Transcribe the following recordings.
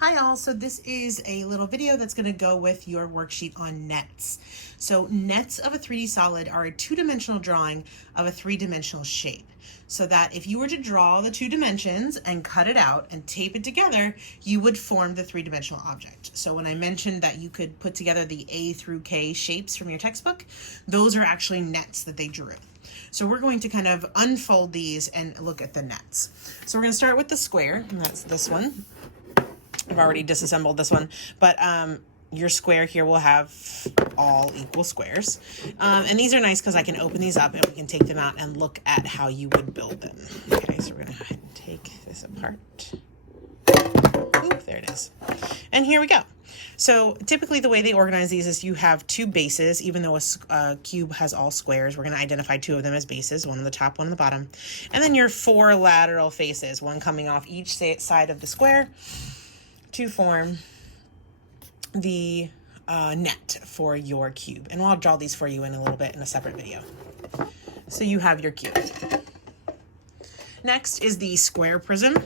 Hi all, so this is a little video that's going to go with your worksheet on nets. So nets of a 3D solid are a two-dimensional drawing of a three-dimensional shape. So that if you were to draw the two dimensions and cut it out and tape it together, you would form the three-dimensional object. So when I mentioned that you could put together the A through K shapes from your textbook, those are actually nets that they drew. So we're going to kind of unfold these and look at the nets. So we're going to start with the square, and that's this one. I've already disassembled this one, but your square here will have all equal squares. And these are nice because I can open these up and we can take them out and look at how you would build them. Okay, so we're going to go ahead and take this apart. Oop, there it is. And here we go. So typically the way they organize these is you have two bases. Even though a cube has all squares, we're going to identify two of them as bases, one on the top, one on the bottom. And then your four lateral faces, one coming off each side of the square, to form the net for your cube. And I'll draw these for you in a little bit in a separate video. So you have your cube. Next is the square prism.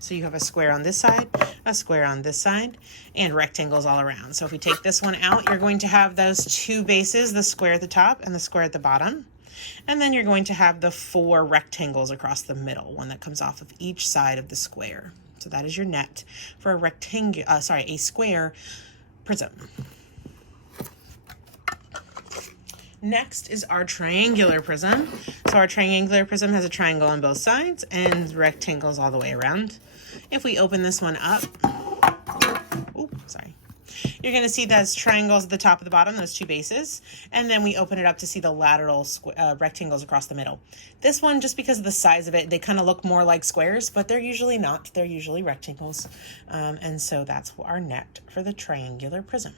So you have a square on this side, a square on this side, and rectangles all around. So if we take this one out, you're going to have those two bases, the square at the top and the square at the bottom. And then you're going to have the four rectangles across the middle, one that comes off of each side of the square. So that is your net for a a square prism. Next is our triangular prism. So our triangular prism has a triangle on both sides and rectangles all the way around. If we open this one up, you're going to see those triangles at the top and the bottom, those two bases, and then we open it up to see the lateral rectangles across the middle. This one, just because of the size of it, they kind of look more like squares, but they're usually not. They're usually rectangles, and so that's our net for the triangular prism.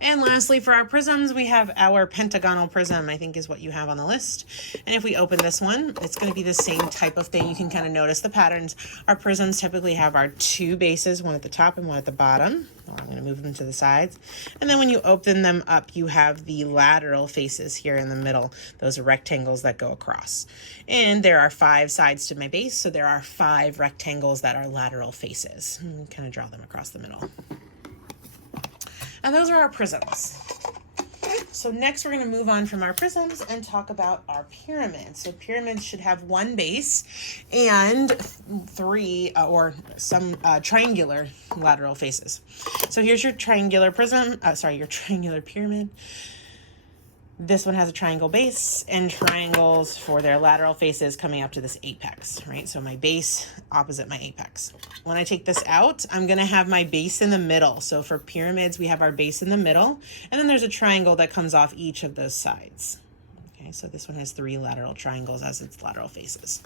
And lastly, for our prisms, we have our pentagonal prism, I think is what you have on the list. And if we open this one, it's going to be the same type of thing. You can kind of notice the patterns. Our prisms typically have our two bases, one at the top and one at the bottom. I'm going to move them to the sides. And then when you open them up, you have the lateral faces here in the middle. Those are rectangles that go across. And there are 5 sides to my base, so there are 5 rectangles that are lateral faces. And kind of draw them across the middle. And those are our prisms. So next we're going to move on from our prisms and talk about our pyramids. So pyramids should have one base and 3 or some triangular lateral faces. So here's your triangular prism, your triangular pyramid. This one has a triangle base and triangles for their lateral faces coming up to this apex, right? So my base opposite my apex. When I take this out, I'm going to have my base in the middle. So for pyramids, we have our base in the middle, and then there's a triangle that comes off each of those sides. Okay, so this one has 3 lateral triangles as its lateral faces.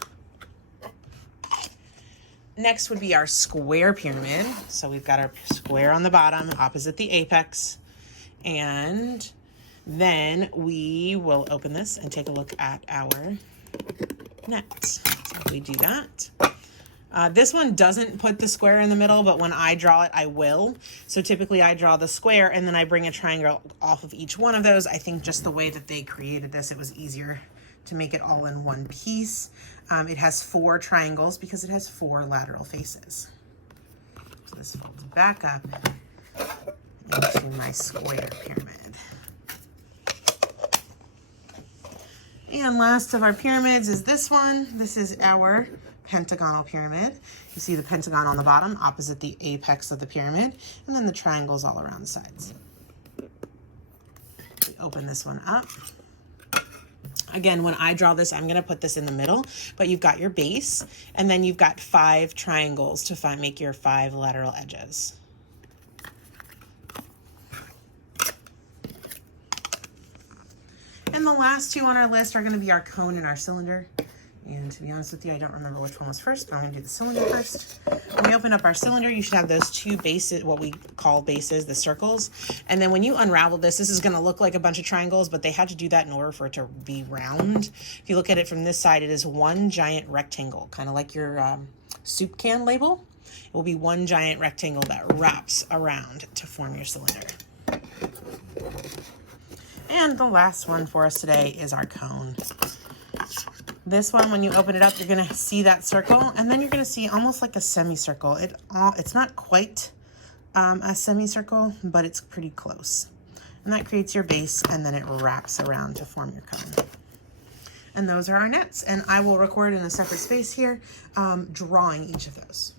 Next would be our square pyramid. So we've got our square on the bottom opposite the apex, and then we will open this and take a look at our net. So if we do that, this one doesn't put the square in the middle, but when I draw it, I will. So typically I draw the square and then I bring a triangle off of each one of those. I think just the way that they created this, it was easier to make it all in one piece. It has 4 triangles because it has 4 lateral faces. So this folds back up into my square pyramid. And last of our pyramids is this one. This is our pentagonal pyramid. You see the pentagon on the bottom opposite the apex of the pyramid, and then the triangles all around the sides. We open this one up. Again, when I draw this, I'm going to put this in the middle, but you've got your base, and then you've got 5 triangles to make your 5 lateral edges. And the last 2 on our list are going to be our cone and our cylinder. And to be honest with you, I don't remember which one was first, but I'm going to do the cylinder first. When we open up our cylinder, you should have those 2 bases, what we call bases, the circles. And then when you unravel this, this is going to look like a bunch of triangles, but they had to do that in order for it to be round. If you look at it from this side, it is one giant rectangle, kind of like your soup can label. It will be one giant rectangle that wraps around to form your cylinder. And the last one for us today is our cone. This one, when you open it up, you're gonna see that circle, and then you're gonna see almost like a semicircle. It's not quite a semicircle, but it's pretty close. And that creates your base, and then it wraps around to form your cone. And those are our nets, and I will record in a separate space here, drawing each of those.